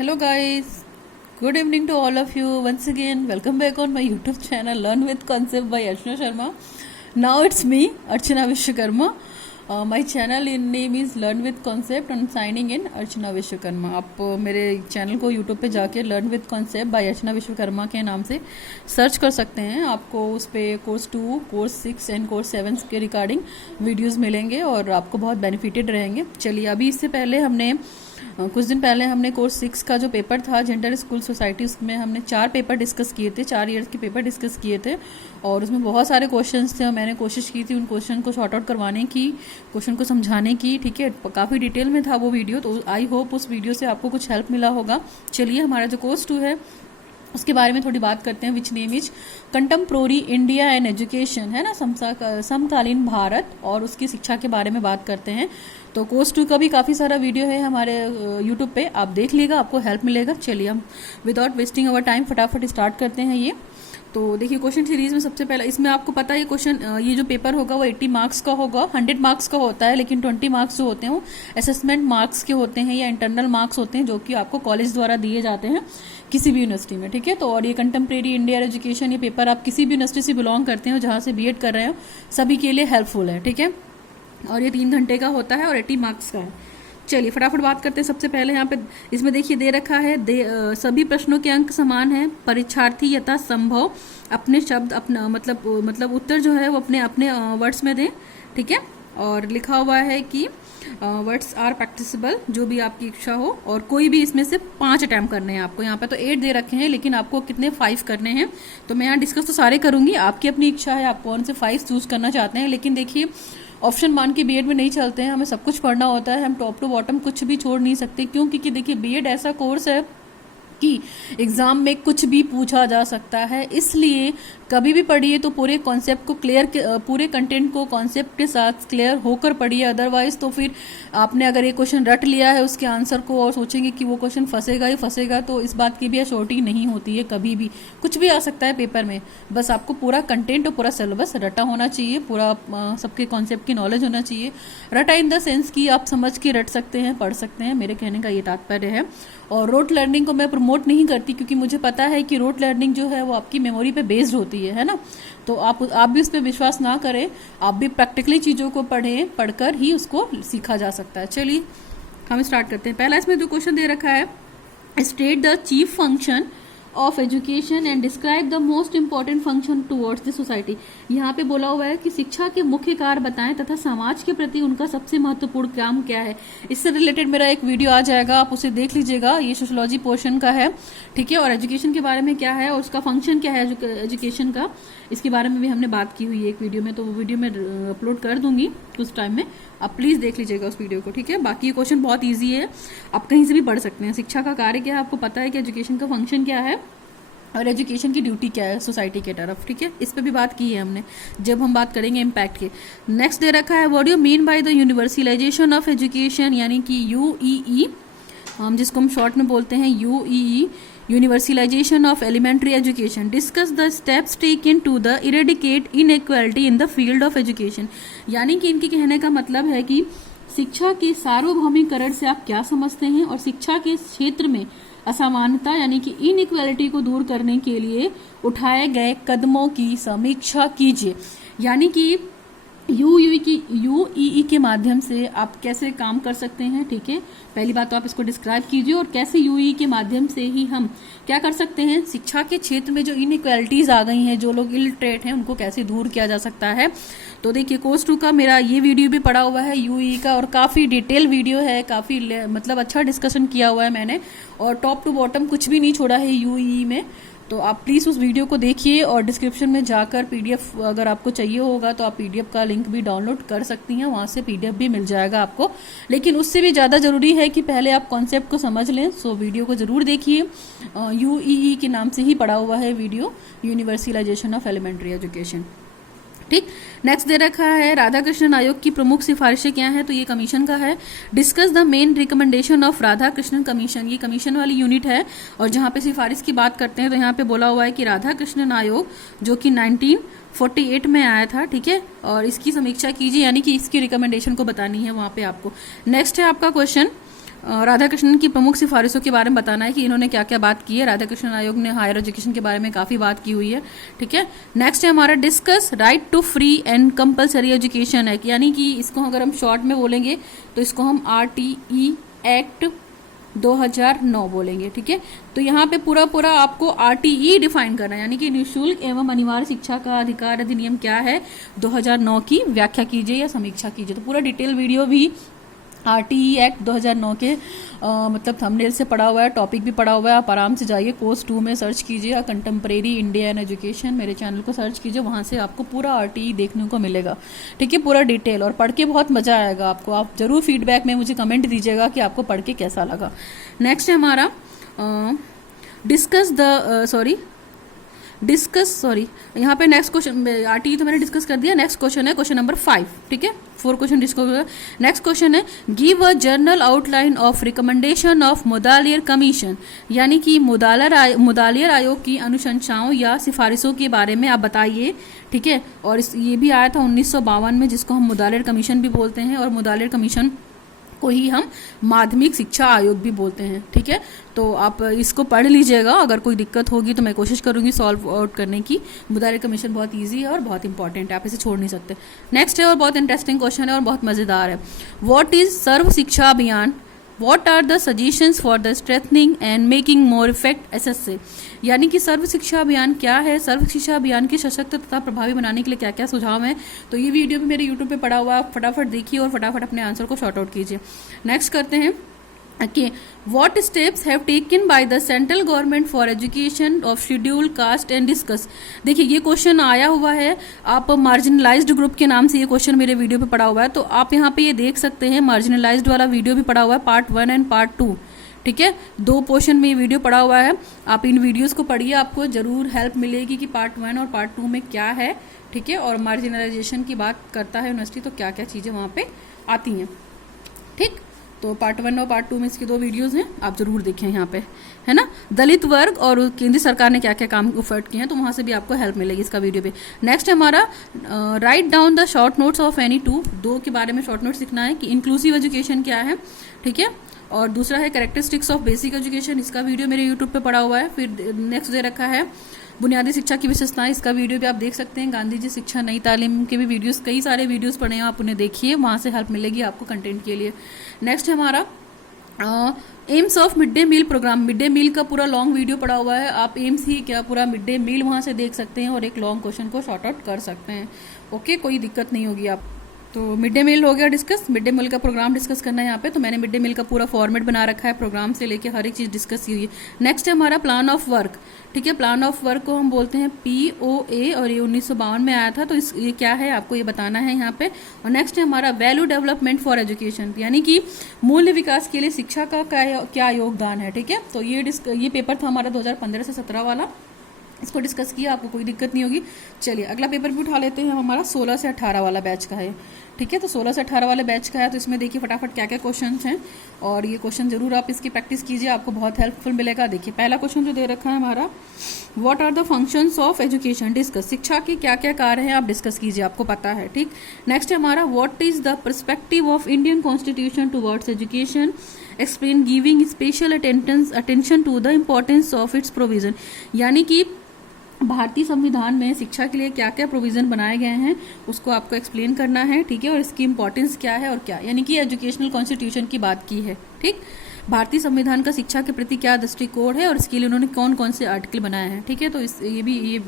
Hello guys, good evening to all of you. Once again, welcome back on my YouTube channel Learn with Concept by Archana Sharma. Now it's me, Archana Vishwakarma. My channel in name is Learn with Concept and signing in Archana Vishwakarma. आप मेरे channel को YouTube पे जाके Learn with Concept by Archana Vishwakarma के नाम से search कर सकते हैं. आपको उस पर कोर्स 2, कोर्स 6 एंड कोर्स 7 के रिगार्डिंग वीडियोस मिलेंगे और आपको बहुत बेनिफिटेड रहेंगे. चलिए, अभी इससे पहले हमने कुछ दिन पहले हमने कोर्स 6 का जो पेपर था जेंडर स्कूल सोसाइटी, उसमें हमने 4 पेपर डिस्कस किए थे, 4 ईयर्स के पेपर डिस्कस किए थे और उसमें बहुत सारे क्वेश्चंस थे और मैंने कोशिश की थी उन क्वेश्चन को शॉर्ट आउट करवाने की, क्वेश्चन को समझाने की. ठीक है, काफ़ी डिटेल में था वो वीडियो, तो आई होप उस वीडियो से आपको कुछ हेल्प मिला होगा. चलिए, हमारा जो कोर्स 2 है उसके बारे में थोड़ी बात करते हैं. Which name is contemporary India and education, है ना, समकालीन भारत और उसकी शिक्षा के बारे में बात करते हैं. तो कोर्स 2 का भी काफ़ी सारा वीडियो है हमारे यूट्यूब पे, आप देख लीजिएगा, आपको हेल्प मिलेगा. चलिए, हम विदाउट वेस्टिंग अवर टाइम फटाफट स्टार्ट करते हैं ये. तो देखिए, क्वेश्चन सीरीज में सबसे पहला, इसमें आपको पता है क्वेश्चन, ये जो पेपर होगा वो 80 मार्क्स का होगा. 100 मार्क्स का होता है, लेकिन 20 मार्क्स जो होते हैं वो असेसमेंट मार्क्स के होते हैं या इंटरनल मार्क्स होते हैं, जो कि आपको कॉलेज द्वारा दिए जाते हैं किसी भी यूनिवर्सिटी में. ठीक है, तो और ये कंटेम्प्रेरी इंडिया एजुकेशन, ये पेपर आप किसी भी यूनिवर्सिटी से बिलोंग करते हो, जहाँ से बीएड कर रहे हो, सभी के लिए हेल्पफुल है. ठीक है, और ये 3 घंटे का होता है और 80 मार्क्स का है. चलिए, फटाफट बात करते हैं. सबसे पहले यहाँ पे इसमें देखिए दे रखा है, सभी प्रश्नों के अंक समान हैं. परीक्षार्थी यथा संभव अपने शब्द, अपना मतलब उत्तर जो है वो अपने अपने वर्ड्स में दें. ठीक है, और लिखा हुआ है कि वर्ड्स आर प्रैक्टिसेबल, जो भी आपकी इच्छा हो, और कोई भी इसमें से 5 अटैम्प्ट करने हैं आपको. यहाँ पे तो 8 दे रखे हैं, लेकिन आपको कितने 5 करने हैं. तो मैं यहाँ डिस्कस तो सारे करूंगी, आपकी अपनी इच्छा है आप कौन से 5 चूज करना चाहते हैं. लेकिन देखिए, ऑप्शन मान के बीएड में नहीं चलते हैं, हमें सब कुछ पढ़ना होता है, हम टॉप टू बॉटम कुछ भी छोड़ नहीं सकते. क्यों? क्योंकि देखिए, बीएड ऐसा कोर्स है कि एग्जाम में कुछ भी पूछा जा सकता है, इसलिए कभी भी पढ़िए तो पूरे कॉन्सेप्ट को पूरे कंटेंट को कॉन्सेप्ट के साथ क्लियर होकर पढ़िए. अदरवाइज तो फिर आपने अगर एक क्वेश्चन रट लिया है उसके आंसर को और सोचेंगे कि वो क्वेश्चन फंसेगा ही फंसेगा, तो इस बात की भी अश्योरिटी नहीं होती है. कभी भी कुछ भी आ सकता है पेपर में, बस आपको पूरा कंटेंट और पूरा सिलेबस रटा होना चाहिए, पूरा सबके कॉन्सेप्ट की नॉलेज होना चाहिए. रटा इन द सेंस कि आप समझ के रट सकते हैं, पढ़ सकते हैं, मेरे कहने का ये तात्पर्य है. और रोट लर्निंग को मैं प्रमोट नहीं करती, क्योंकि मुझे पता है कि रोट लर्निंग जो है वो आपकी मेमोरी पे बेस्ड होती है ना. तो आप भी उस पर विश्वास ना करें, आप भी प्रैक्टिकली चीज़ों को पढ़ें, पढ़कर ही उसको सीखा जा सकता है. चलिए, हम स्टार्ट करते हैं. पहला इसमें जो क्वेश्चन दे रखा है, state the chief function of education and describe the most important function towards the society. यहाँ पे बोला हुआ है कि शिक्षा के मुख्य कार्य बताएं तथा समाज के प्रति उनका सबसे महत्वपूर्ण काम क्या है. इससे रिलेटेड मेरा एक वीडियो आ जाएगा, आप उसे देख लीजिएगा, ये सोशियोलॉजी पोर्शन का है. ठीक है, और एजुकेशन के बारे में क्या है और उसका फंक्शन क्या है एजुकेशन का, इसके बारे में भी हमने बात की हुई है एक वीडियो में, तो वो वीडियो मैं अपलोड कर दूंगी कुछ टाइम में, आप प्लीज देख लीजिएगा उस वीडियो को. ठीक है, बाकी ये क्वेश्चन बहुत ईजी है, आप कहीं से भी पढ़ सकते हैं. शिक्षा का कार्य क्या है, आपको पता है कि एजुकेशन का फंक्शन क्या है और एजुकेशन की ड्यूटी क्या है सोसाइटी के तरफ. ठीक है, इस पे भी बात की है हमने जब हम बात करेंगे इम्पैक्ट के. नेक्स्ट दे रखा है, what do you mean by the universalisation of education, यानी कि यूईई, हम जिसको हम शॉर्ट में बोलते हैं UEE, universalization of elementary education. Discuss the steps taken to the eradicate inequality in the field of education. यानी कि इनके कहने का मतलब है कि शिक्षा के सार्वभौमिकरण से आप क्या समझते हैं और शिक्षा के क्षेत्र में असमानता यानी कि इनइक्वालिटी को दूर करने के लिए उठाए गए कदमों की समीक्षा कीजिए. यानी कि यूईई के माध्यम से आप कैसे काम कर सकते हैं. ठीक है, पहली बात तो आप इसको डिस्क्राइब कीजिए और कैसे यूईई के माध्यम से ही हम क्या कर सकते हैं, शिक्षा के क्षेत्र में जो इनइक्वालिटीज आ गई हैं, जो लोग इलिटरेट हैं, उनको कैसे दूर किया जा सकता है. तो देखिए, कोर्स 2 का मेरा ये वीडियो भी पड़ा हुआ है यूईई का, और काफ़ी डिटेल वीडियो है, काफ़ी मतलब अच्छा डिस्कशन किया हुआ है मैंने, और टॉप टू बॉटम कुछ भी नहीं छोड़ा है यूईई में. तो आप प्लीज़ उस वीडियो को देखिए और डिस्क्रिप्शन में जाकर पीडीएफ अगर आपको चाहिए होगा तो आप पीडीएफ का लिंक भी डाउनलोड कर सकती हैं, वहाँ से पीडीएफ भी मिल जाएगा आपको. लेकिन उससे भी ज़्यादा ज़रूरी है कि पहले आप कॉन्सेप्ट को समझ लें. सो वीडियो को ज़रूर देखिए, यूईई के नाम से ही पड़ा हुआ है video, universalisation of elementary education. ठीक, नेक्स्ट दे रखा है, राधा कृष्णन आयोग की प्रमुख सिफारिशें क्या है, तो ये कमीशन का है. Discuss the main recommendation of Radha Krishnan commission, ये कमीशन वाली यूनिट है, और जहाँ पे सिफारिश की बात करते हैं तो यहाँ पे बोला हुआ है कि राधा कृष्णन आयोग जो कि 1948 में आया था. ठीक है, और इसकी समीक्षा कीजिए, यानी कि इसकी रिकमेंडेशन को बतानी है वहाँ पे आपको. नेक्स्ट है आपका क्वेश्चन, राधा कृष्णन की प्रमुख सिफारिशों के बारे में बताना है कि इन्होंने क्या क्या बात की है। राधा कृष्णन आयोग ने हायर एजुकेशन के बारे में काफ़ी बात की हुई है, ठीक है। नेक्स्ट है हमारा discuss right to free and compulsory education act, यानी कि इसको अगर हम शॉर्ट में बोलेंगे तो इसको हम RTE एक्ट 2009 बोलेंगे, ठीक है। तो यहाँ पे पूरा पूरा आपको RTE डिफाइन करना है, यानी कि निःशुल्क एवं अनिवार्य शिक्षा का अधिकार अधिनियम क्या है 2009 की व्याख्या कीजिए या समीक्षा कीजिए। तो पूरा डिटेल वीडियो भी RTE एक्ट 2009 के मतलब थंबनेल से पढ़ा हुआ है, टॉपिक भी पढ़ा हुआ है। आप आराम से जाइए कोर्स 2 में सर्च कीजिए या कंटेम्प्रेरी इंडियन एजुकेशन मेरे चैनल को सर्च कीजिए, वहाँ से आपको पूरा RTE देखने को मिलेगा, ठीक है, पूरा डिटेल। और पढ़ के बहुत मज़ा आएगा आपको। आप जरूर फीडबैक में मुझे कमेंट दीजिएगा कि आपको पढ़ के कैसा लगा। नेक्स्ट है हमारा यहाँ पे नेक्स्ट क्वेश्चन, RTE तो मैंने डिस्कस कर दिया। नेक्स्ट क्वेश्चन है क्वेश्चन नंबर 5, ठीक है, 4 क्वेश्चन डिस्कस। नेक्स्ट क्वेश्चन है give a journal outline of recommendation of Mudaliar commission, यानी कि मुदालियर आयोग की अनुशंसाओं या सिफारिशों के बारे में आप बताइए, ठीक है। और ये भी आया था 1952 में, जिसको हम मुदालियर कमीशन भी बोलते हैं, और मुदालियर कमीशन को ही हम माध्यमिक शिक्षा आयोग भी बोलते हैं, ठीक है। तो आप इसको पढ़ लीजिएगा, अगर कोई दिक्कत होगी तो मैं कोशिश करूंगी सॉल्व आउट करने की। मुदालियर कमीशन बहुत इजी है और बहुत इंपॉर्टेंट है, आप इसे छोड़ नहीं सकते। नेक्स्ट है और बहुत इंटरेस्टिंग क्वेश्चन है और बहुत मज़ेदार है। What is Sarva Shiksha Abhiyan, what are the suggestions for the strengthening and making more effect SSA, यानी कि सर्व शिक्षा अभियान क्या है, सर्व शिक्षा अभियान के सशक्त तथा प्रभावी बनाने के लिए क्या क्या सुझाव हैं। तो ये वीडियो भी मेरे यूट्यूब पे पड़ा हुआ है, फटाफट देखिए और फटाफट अपने आंसर को शॉर्ट आउट कीजिए। नेक्स्ट करते हैं कि what steps have taken by the central government for education of schedule caste and discuss. देखिए ये क्वेश्चन आया हुआ है, आप मार्जिनलाइज्ड ग्रुप के नाम से ये क्वेश्चन मेरे वीडियो पे पड़ा हुआ है, तो आप यहाँ पे ये देख सकते हैं मार्जिनलाइज्ड वाला वीडियो भी पड़ा हुआ है, पार्ट 1 एंड पार्ट 2, ठीक है। 2 पोर्शन में ये वीडियो पड़ा हुआ है, आप इन वीडियोस को पढ़िए, आपको जरूर हेल्प मिलेगी कि पार्ट 1 और पार्ट 2 में क्या है, ठीक है। और मार्जिनलाइजेशन की बात करता है यूनिवर्सिटी तो क्या क्या चीज़ें वहाँ पे आती हैं, ठीक। तो पार्ट 1 और पार्ट 2 में इसकी 2 वीडियोस हैं, आप जरूर देखें यहाँ पे, है ना। दलित वर्ग और केंद्र सरकार ने क्या क्या काम एफर्ट किए हैं, तो वहाँ से भी आपको हेल्प मिलेगी इसका वीडियो पे। नेक्स्ट है हमारा write down the short notes of any दो के बारे में शॉर्ट नोट्स लिखना है कि इंक्लूसिव एजुकेशन क्या है, ठीक है। और दूसरा है कैरेक्टरिस्टिक्स ऑफ बेसिक एजुकेशन, इसका वीडियो मेरे यूट्यूब पे पड़ा हुआ है। फिर नेक्स्ट दे रखा है बुनियादी शिक्षा की विशेषताएं, इसका वीडियो भी आप देख सकते हैं। गांधी जी शिक्षा नई तालीम के भी वीडियोस, कई सारे वीडियोस पड़े हैं, आप उन्हें देखिए, वहाँ से हेल्प मिलेगी आपको कंटेंट के लिए। नेक्स्ट है हमारा aims of mid day meal programme, mid day meal का पूरा लॉन्ग वीडियो पड़ा हुआ है, आप एम्स ही क्या पूरा मिड डे मील वहाँ से देख सकते हैं और एक लॉन्ग क्वेश्चन को शॉर्ट आउट कर सकते हैं, ओके, कोई दिक्कत नहीं होगी आप। तो मिड डे मील हो गया डिस्कस, मिड डे मील का प्रोग्राम डिस्कस करना है यहाँ पे। तो मैंने मिड डे मील का पूरा फॉर्मेट बना रखा है, प्रोग्राम से लेके हर एक चीज़ डिस्कस की हुई है। नेक्स्ट है हमारा प्लान ऑफ वर्क, ठीक है। प्लान ऑफ वर्क को हम बोलते हैं POA और ये 1952 में आया था, तो ये क्या है आपको ये बताना है यहाँ पे। और नेक्स्ट है हमारा वैल्यू डेवलपमेंट फॉर एजुकेशन, यानी कि मूल्य विकास के लिए शिक्षा का क्या योगदान है, ठीक है। तो ये पेपर था हमारा 2015 से 17 वाला, इसको डिस्कस किया, आपको कोई दिक्कत नहीं होगी। चलिए अगला पेपर भी उठा लेते हैं, हमारा 16 से 18 वाला बैच का है, ठीक है। तो 16 से 18 वाले बैच का है, तो इसमें देखिए फटाफट क्या क्या क्वेश्चन हैं, और ये क्वेश्चन जरूर आप इसकी प्रैक्टिस कीजिए, आपको बहुत हेल्पफुल मिलेगा। देखिए पहला क्वेश्चन जो दे रखा है हमारा, what are the functions of education, discuss, शिक्षा के क्या क्या कार्य हैं आप डिस्कस कीजिए, आपको पता है, ठीक। नेक्स्ट है हमारा what is the perspective of Indian constitution towards education, explain giving special attention to the importance of its provision, यानी कि भारतीय संविधान में शिक्षा के लिए क्या क्या प्रोविजन बनाए गए हैं उसको आपको एक्सप्लेन करना है, ठीक है। और इसकी इंपॉर्टेंस क्या है और क्या, यानी कि एजुकेशनल कॉन्स्टिट्यूशन की बात की है, ठीक। भारतीय संविधान का शिक्षा के प्रति क्या दृष्टिकोण है और इसके लिए उन्होंने कौन कौन से आर्टिकल बनाए हैं, ठीक है। तो ये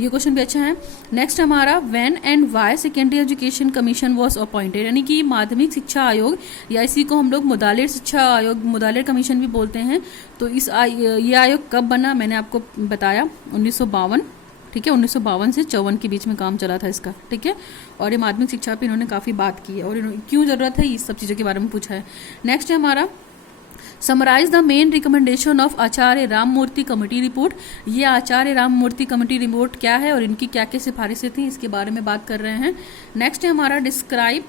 क्वेश्चन भी अच्छा है। नेक्स्ट हमारा when and why secondary education commission was appointed, यानी कि माध्यमिक शिक्षा आयोग या इसी को हम लोग मुदालियर शिक्षा आयोग, मुदालियर कमीशन भी बोलते हैं। तो ये आयोग कब बना, मैंने आपको बताया 1952, ठीक है। 1952 से 54 के बीच में काम चला था इसका, ठीक है। और ये माध्यमिक शिक्षा पे इन्होंने काफ़ी बात की है और क्यों ज़रूरत है इस सब चीज़ों के बारे में पूछा है। नेक्स्ट है हमारा summarise the main recommendation of Acharya Ramamurti committee report, ये आचार्य राममूर्ति कमेटी रिपोर्ट क्या है और इनकी क्या क्या सिफारिशें थी, इसके बारे में बात कर रहे हैं। नेक्स्ट है हमारा describe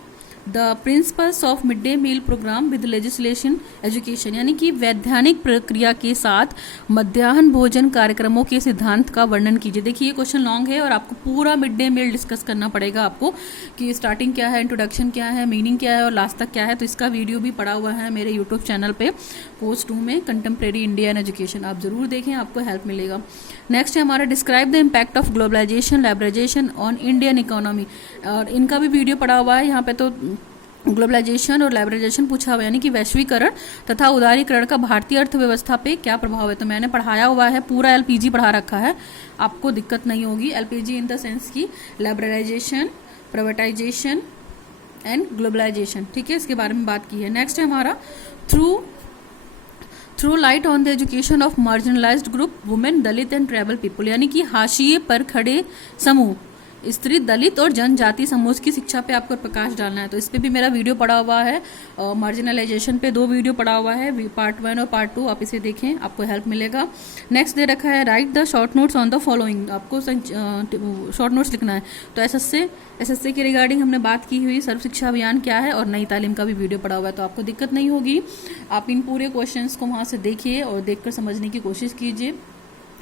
the principles of mid day meal programme with legislation education, यानी कि वैधानिक प्रक्रिया के साथ मध्याह्न भोजन कार्यक्रमों के सिद्धांत का वर्णन कीजिए। देखिए ये क्वेश्चन लॉन्ग है और आपको पूरा मिड डे मील डिस्कस करना पड़ेगा आपको कि स्टार्टिंग क्या है, इंट्रोडक्शन क्या है, मीनिंग क्या है और लास्ट तक क्या है। तो इसका वीडियो भी पड़ा हुआ है मेरे यूट्यूब चैनल पे कोर्स 2 में, कंटेम्प्रेरी इंडिया एंड एजुकेशन, आप जरूर देखें, आपको हेल्प मिलेगा। नेक्स्ट है हमारा describe the impact of globalization liberalization on Indian economy, और इनका भी वीडियो पड़ा हुआ है यहाँ पे। तो ग्लोबलाइजेशन और लाइब्रेजेशन पूछा हुआ, यानी कि वैश्वीकरण तथा उदारीकरण का भारतीय अर्थव्यवस्था पे क्या प्रभाव है। तो मैंने पढ़ाया हुआ है, पूरा एलपीजी पढ़ा रखा है, आपको दिक्कत नहीं होगी। एलपीजी इन द सेंस की लिबरलाइजेशन, प्राइवेटाइजेशन एंड ग्लोबलाइजेशन, ठीक है, इसके बारे में बात की है। नेक्स्ट है हमारा through light on the education of marginalised group women, Dalit and tribal people, यानी कि हाशिए पर खड़े समूह, स्त्री, दलित और जनजाति समूह की शिक्षा पे आपको प्रकाश डालना है। तो इस पे भी मेरा वीडियो पड़ा हुआ है, मार्जिनलाइजेशन पे 2 वीडियो पड़ा हुआ है, पार्ट 1 और पार्ट 2, आप इसे देखें, आपको हेल्प मिलेगा। नेक्स्ट दे रखा है right the short notes on the following, आपको शॉर्ट नोट्स लिखना है। तो एसएससी के रिगार्डिंग हमने बात की हुई, सर्व शिक्षा अभियान क्या है और नई तालीम का भी वीडियो पड़ा हुआ है, तो आपको दिक्कत नहीं होगी। आप इन पूरे क्वेश्चंस को वहाँ से देखिए और देखकर समझने की कोशिश कीजिए।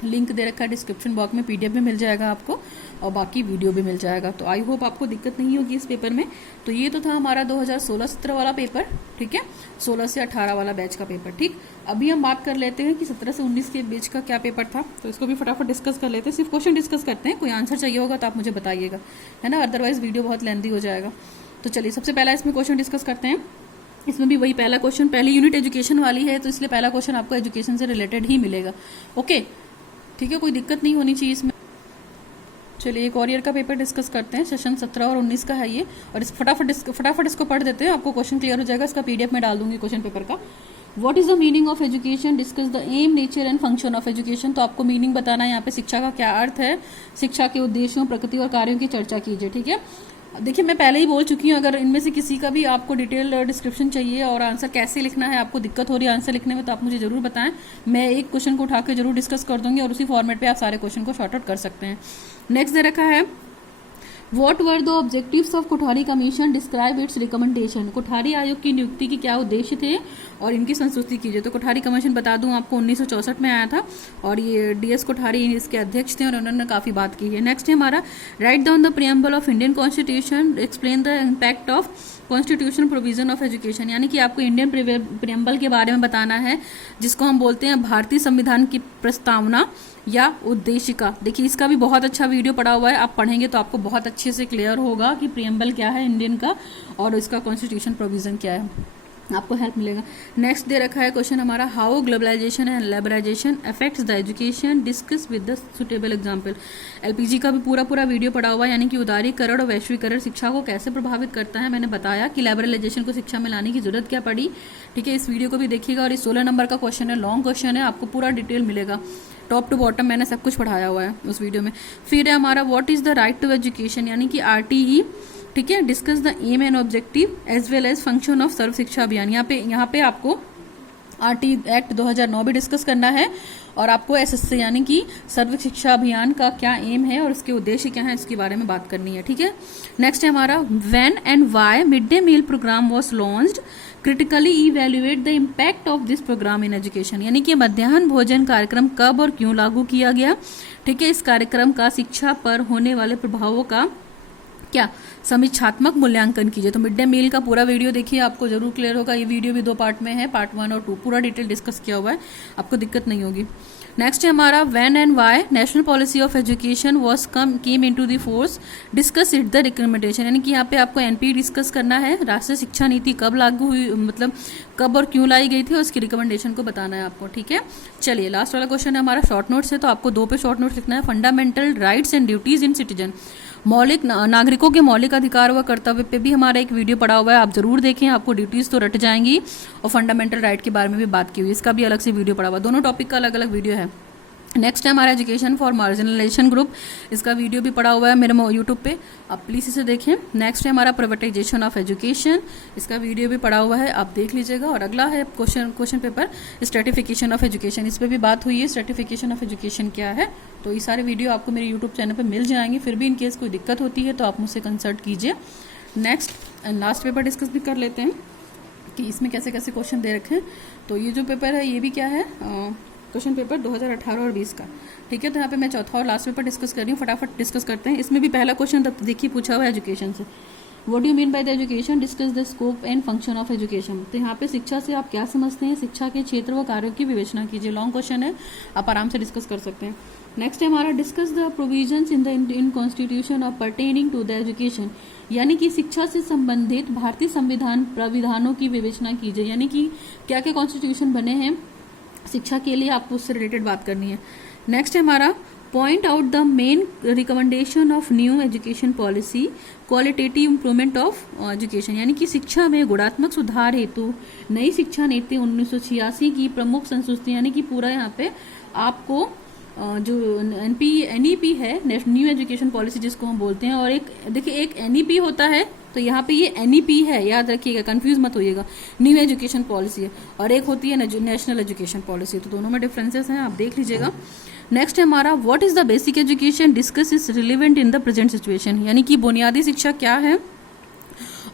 लिंक दे रखा है डिस्क्रिप्शन बॉक्स में, पीडीएफ भी मिल जाएगा आपको और बाकी वीडियो भी मिल जाएगा। तो आई होप आपको दिक्कत नहीं होगी इस पेपर में। तो ये तो था हमारा 2016-17 वाला पेपर, ठीक है, 16 से 18 वाला बैच का पेपर। ठीक, अभी हम बात कर लेते हैं कि 17 से 19 के बीच का क्या पेपर था, तो इसको भी फटाफट डिस्कस कर लेते हैं। सिर्फ क्वेश्चन डिस्कस करते हैं, कोई आंसर चाहिए होगा तो आप मुझे बताइएगा, है ना, अदरवाइज वीडियो बहुत लेंथी हो जाएगा। तो चलिए सबसे पहला इसमें क्वेश्चन डिस्कस करते हैं। इसमें भी वही पहला क्वेश्चन, पहली यूनिट एजुकेशन वाली है, तो इसलिए पहला क्वेश्चन आपको एजुकेशन से रिलेटेड ही मिलेगा। ओके, ठीक है, कोई दिक्कत नहीं होनी चाहिए इसमें। चलिए एक और ईयर का पेपर डिस्कस करते हैं, सेशन 17 और 19 का है ये, और इस फटाफट इसको पढ़ देते हैं, आपको क्वेश्चन क्लियर हो जाएगा। इसका पीडीएफ में डाल दूंगी क्वेश्चन पेपर का। What is the meaning of education, discuss the aim, nature and function of education. तो आपको मीनिंग बताना है यहाँ पे, शिक्षा का क्या अर्थ है, शिक्षा के उद्देश्यों, प्रकृति और कार्यों की चर्चा कीजिए। ठीक है, देखिए मैं पहले ही बोल चुकी हूँ, अगर इनमें से किसी का भी आपको डिटेल डिस्क्रिप्शन चाहिए और आंसर कैसे लिखना है, आपको दिक्कत हो रही है आंसर लिखने में, तो आप मुझे जरूर बताएं, मैं एक क्वेश्चन को उठा के जरूर डिस्कस कर दूंगी और उसी फॉर्मेट पे आप सारे क्वेश्चन को शॉर्ट आउट कर सकते हैं। नेक्स्ट दे रखा है what were the objectives of Kothari commission, describe it's recommendation. Kothari आयोग की नियुक्ति के क्या उद्देश्य थे और इनकी संस्तुति कीजिए। तो कोठारी कमीशन बता दूं आपको 1964 में आया था और ये डीएस कोठारी इसके अध्यक्ष थे और उन्होंने काफी बात की है। नेक्स्ट है हमारा write down the preamble of Indian constitution, explain the impact of constitution provision of education, यानी कि आपको इंडियन प्रियम्बल के बारे में बताना है, जिसको हम बोलते हैं भारतीय संविधान की प्रस्तावना या उद्देशिका। देखिए इसका भी बहुत अच्छा वीडियो पड़ा हुआ है, आप पढ़ेंगे तो आपको बहुत अच्छे से क्लियर होगा कि प्रियम्बल क्या है इंडियन का और इसका कॉन्स्टिट्यूशन प्रोविजन क्या है, आपको हेल्प मिलेगा। नेक्स्ट दे रखा है क्वेश्चन हमारा how globalisation and liberalisation affects the education, discuss with the suitable example. LPG का भी पूरा वीडियो पड़ा हुआ है, यानी कि उदारीकरण और वैश्वीकरण शिक्षा को कैसे प्रभावित करता है। मैंने बताया कि लिबरलाइजेशन को शिक्षा में लाने की जरूरत क्या पड़ी। ठीक है, इस वीडियो को भी देखिएगा और ये 16 नंबर का क्वेश्चन है, लॉन्ग क्वेश्चन है, आपको पूरा डिटेल मिलेगा, टॉप टू बॉटम मैंने सब कुछ पढ़ाया हुआ है उस वीडियो में। फिर है हमारा what is the right to education, यानी कि आरटीई। ठीक है, discuss the aim and objective as well as function of Sarva Shiksha Abhiyan. यहाँ पे आपको आरटी एक्ट 2009 भी डिस्कस करना है और आपको एसएससी यानी कि सर्व शिक्षा अभियान का क्या एम है और उसके उद्देश्य क्या है, इसके बारे में बात करनी है। ठीक है, नेक्स्ट है हमारा when and why mid day meal programme was launched, critically evaluate the impact of this programme in education, यानी कि मध्याह्न भोजन कार्यक्रम कब और क्यों लागू किया गया। ठीक है, इस कार्यक्रम का शिक्षा पर होने वाले प्रभावों का क्या समीक्षात्मक मूल्यांकन कीजिए। तो मिड डे मील का पूरा वीडियो देखिए, आपको जरूर क्लियर होगा। ये वीडियो भी 2 पार्ट में है, पार्ट 1 और 2, पूरा डिटेल डिस्कस किया हुआ है, आपको दिक्कत नहीं होगी। नेक्स्ट है हमारा when and why national policy of education was came into the force, discuss it the recommendation, यानी कि यहाँ पे आपको एनपी डिस्कस करना है, राष्ट्रीय शिक्षा नीति कब लागू हुई, मतलब कब और क्यों लाई गई थी और उसकी रिकमेंडेशन को बताना है आपको। ठीक है, चलिए लास्ट वाला क्वेश्चन है हमारा शॉर्ट नोट्स है, तो आपको 2 पे शॉर्ट नोट्स लिखना है। Fundamental rights and duties in citizen, मौलिक नागरिकों के मौलिक अधिकार व कर्तव्य पे भी हमारा एक वीडियो पड़ा हुआ है, आप जरूर देखें, आपको ड्यूटीज तो रट जाएंगी और फंडामेंटल राइट के बारे में भी बात की हुई है, इसका भी अलग से वीडियो पड़ा हुआ है, दोनों टॉपिक का अलग अलग वीडियो है। नेक्स्ट है हमारा एजुकेशन फॉर मार्जिनलाइजेशन ग्रुप, इसका वीडियो भी पड़ा हुआ है मेरे यूट्यूब पे, आप प्लीज़ इसे देखें। नेक्स्ट है हमारा प्राइवेटाइजेशन ऑफ एजुकेशन, इसका वीडियो भी पड़ा हुआ है, आप देख लीजिएगा। और अगला है question paper stratification of education, इस पर भी बात हुई है, स्ट्रेटिफिकेशन ऑफ एजुकेशन क्या है। तो ये सारे वीडियो आपको मेरे यूट्यूब चैनल पर मिल जाएंगे, फिर भी इन केस कोई दिक्कत होती है तो आप मुझसे कंसल्ट कीजिए। Next and last paper discuss भी कर लेते हैं कि इसमें कैसे कैसे क्वेश्चन दे रखे हैं। तो ये जो पेपर है ये भी क्या है, क्वेश्चन पेपर 2018 और 20 का, ठीक है। तो यहाँ पे मैं चौथा और लास्ट पेपर डिस्कस कर रही हूँ, फटाफट डिस्कस करते हैं। इसमें भी पहला क्वेश्चन तब देखिए पूछा हुआ है एजुकेशन से, what do you mean by the education, discuss the scope and function of education. तो यहाँ पे शिक्षा से आप क्या समझते हैं, शिक्षा के क्षेत्र व कार्यों की विवेचना कीजिए। लॉन्ग क्वेश्चन है, आप आराम से डिस्कस कर सकते हैं। नेक्स्ट है हमारा discuss the provisions in the Indian constitution of pertaining to the education, यानी कि शिक्षा से संबंधित भारतीय संविधान प्राविधानों की विवेचना कीजिए। यानी कि क्या क्या कॉन्स्टिट्यूशन बने हैं शिक्षा के लिए, आपको उससे रिलेटेड बात करनी है। नेक्स्ट है हमारा point out the main recommendation of new education policy, qualitative improvement of education, यानी कि शिक्षा में गुणात्मक सुधार हेतु नई शिक्षा नीति 1986 की प्रमुख संस्तुति, यानी कि पूरा यहाँ पे आपको जो एनईपी है, न्यू एजुकेशन पॉलिसी जिसको हम बोलते हैं, और एक देखिए एक एनईपी होता है, तो यहाँ पे ये एनईपी है, याद रखिएगा, कंफ्यूज मत होइएगा। न्यू एजुकेशन पॉलिसी है और एक होती है नेशनल एजुकेशन पॉलिसी, तो दोनों में डिफरेंसेस हैं, आप देख लीजिएगा। नेक्स्ट है हमारा what is the basic education, discuss is relevant in the present situation, यानी कि बुनियादी शिक्षा क्या है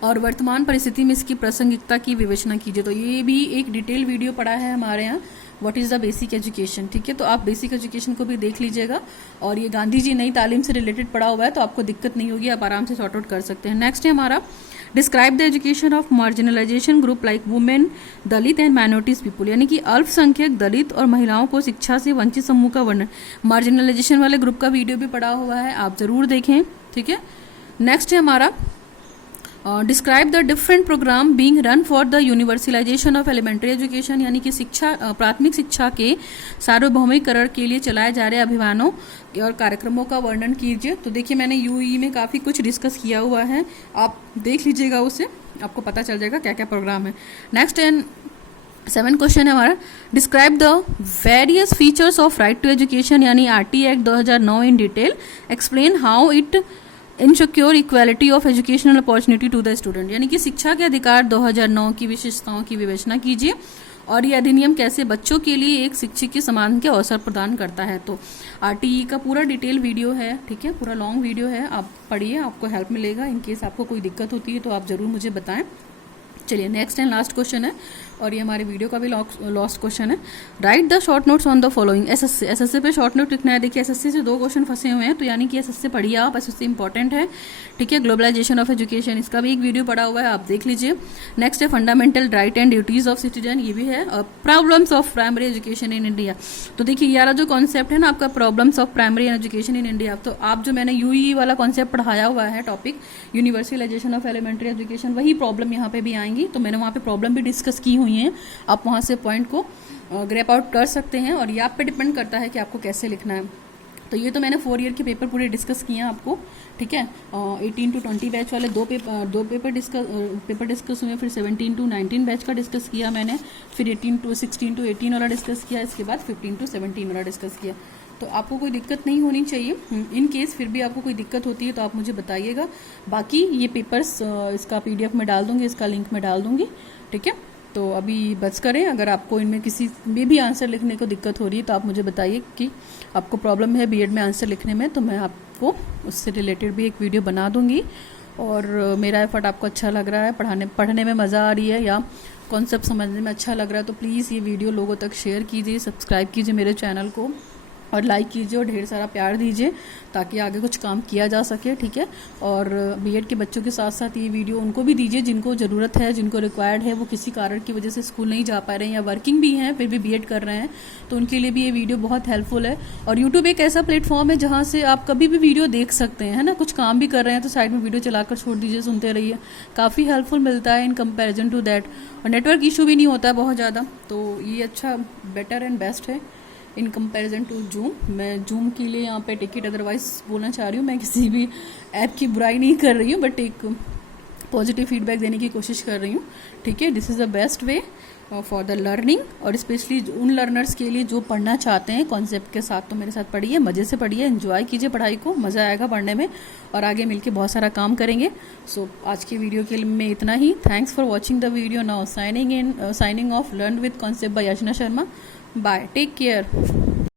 और वर्तमान परिस्थिति में इसकी प्रासंगिकता की विवेचना कीजिए। तो ये भी एक डिटेल वीडियो पड़ा है हमारे यहाँ, what is the basic education, ठीक है। तो आप बेसिक एजुकेशन को भी देख लीजिएगा, और ये गांधी जी नई तालीम से रिलेटेड पड़ा हुआ है, तो आपको दिक्कत नहीं होगी, आप आराम से सॉर्ट आउट कर सकते हैं। नेक्स्ट है हमारा describe the education of marginalisation group like women, Dalit and minorities people, यानी कि अल्पसंख्यक, दलित और महिलाओं को शिक्षा से वंचित समूह का वर्णन। मार्जिनलाइजेशन वाले ग्रुप का वीडियो भी पड़ा हुआ है, आप जरूर देखें, ठीक है। नेक्स्ट है हमारा describe the different programme being run for the universalisation of elementary education, यानी कि शिक्षा प्राथमिक शिक्षा के सार्वभौमिकरण के लिए चलाए जा रहे अभियानों और कार्यक्रमों का वर्णन कीजिए। तो देखिए मैंने यूई में काफ़ी कुछ डिस्कस किया हुआ है, आप देख लीजिएगा, उससे आपको पता चल जाएगा क्या क्या प्रोग्राम है। नेक्स्ट एंड 7 क्वेश्चन है हमारा describe the various features of right to education, यानी RT act 2009 in detail, explain how it insecure equality of educational opportunity to the student, यानी कि शिक्षा के अधिकार 2009 की विशेषताओं की विवेचना कीजिए, और ये अधिनियम कैसे बच्चों के लिए एक शिक्षक के समान के अवसर प्रदान करता है। तो आरटीई का पूरा डिटेल वीडियो है, ठीक है, पूरा लॉन्ग वीडियो है, आप पढ़िए, आपको हेल्प मिलेगा। इन केस आपको कोई दिक्कत होती है तो आप ज़रूर मुझे बताएं। चलिए नेक्स्ट एंड लास्ट क्वेश्चन है, और ये हमारे वीडियो का भी लास्ट क्वेश्चन है। Right the short notes on the following, SSC पे शॉर्ट नोट लिखना है। देखिए एसएससी से 2 क्वेश्चन फंसे हुए हैं, तो यानी कि एसएससी पढ़िए आप, एसएससी इंपॉर्टेंट है, ठीक है। ग्लोबलाइजेशन ऑफ एजुकेशन, इसका भी एक वीडियो पड़ा हुआ है, आप देख लीजिए। नेक्स्ट है fundamental right and duties of citizen, ये भी है। Problems of primary education in India, तो देखिए यार जो कॉन्सेप्ट है ना आपका, problems of primary education in India, तो आप जो मैंने यूई वाला कॉन्सेप्ट पढ़ाया हुआ है topic, universalisation of elementary education, वही प्रॉब्लम यहाँ पे भी आएंगी, तो मैंने वहाँ पे प्रॉब्लम भी डिस्कस की हुई हैं, आप वहाँ से पॉइंट को ग्रैप आउट कर सकते हैं, और ये आप पे डिपेंड करता है कि आपको कैसे लिखना है। तो ये तो मैंने 4 ईयर के पेपर पूरे डिस्कस किए हैं आपको, ठीक है। 18 to 20 बैच वाले दो पेपर डिस्कस हुए, फिर 17 to 19 बैच का डिस्कस किया मैंने, फिर 16 to 18 वाला डिस्कस किया, इसके बाद 15 to 17 वाला डिस्कस किया। तो आपको कोई दिक्कत नहीं होनी चाहिए। इन केस फिर भी आपको कोई दिक्कत होती है तो आप मुझे बताइएगा। बाकी ये पेपर्स इसका PDF में डाल दूंगी, इसका लिंक में डाल दूंगी, ठीक है। तो अभी बस करें, अगर आपको इनमें किसी में भी आंसर लिखने को दिक्कत हो रही है तो आप मुझे बताइए कि आपको प्रॉब्लम है बीएड में आंसर लिखने में, तो मैं आपको उससे रिलेटेड भी एक वीडियो बना दूंगी। और मेरा एफर्ट आपको अच्छा लग रहा है, पढ़ने में मज़ा आ रही है, या कॉन्सेप्ट समझने में अच्छा लग रहा है, तो प्लीज़ ये वीडियो लोगों तक शेयर कीजिए, सब्सक्राइब कीजिए मेरे चैनल को, और लाइक कीजिए, और ढेर सारा प्यार दीजिए, ताकि आगे कुछ काम किया जा सके, ठीक है। और बीएड के बच्चों के साथ साथ ये वीडियो उनको भी दीजिए जिनको ज़रूरत है, जिनको रिक्वायर्ड है, वो किसी कारण की वजह से स्कूल नहीं जा पा रहे हैं, या वर्किंग भी हैं फिर भी बीएड कर रहे हैं, तो उनके लिए भी ये वीडियो बहुत हेल्पफुल है। और यूट्यूब एक ऐसा प्लेटफॉर्म है जहाँ से आप कभी भी वीडियो देख सकते हैं, है ना। कुछ काम भी कर रहे हैं तो साइड में वीडियो चलाकर छोड़ दीजिए, सुनते रहिए, काफ़ी हेल्पफुल मिलता है इन कंपेरिजन टू दैट। और नेटवर्क इशू भी नहीं होता है बहुत ज़्यादा, तो ये अच्छा बेटर एंड बेस्ट है इन कंपैरिजन टू जूम। मैं जूम के लिए यहाँ पे टिकट अदरवाइज बोलना चाह रही हूँ, मैं किसी भी ऐप की बुराई नहीं कर रही हूँ, बट एक पॉजिटिव फीडबैक देने की कोशिश कर रही हूँ, ठीक है। This is the best way for the learning, और स्पेशली उन लर्नर्स के लिए जो पढ़ना चाहते हैं कॉन्सेप्ट के साथ। तो मेरे साथ पढ़िए, मज़े से पढ़िए, एंजॉय कीजिए पढ़ाई को, मज़ा आएगा पढ़ने में, और आगे मिलके बहुत सारा काम करेंगे। सो आज की वीडियो के लिए में इतना ही। Thanks for watching the video. Now signing off, learn with concept by Archana Sharma. Bye, take care.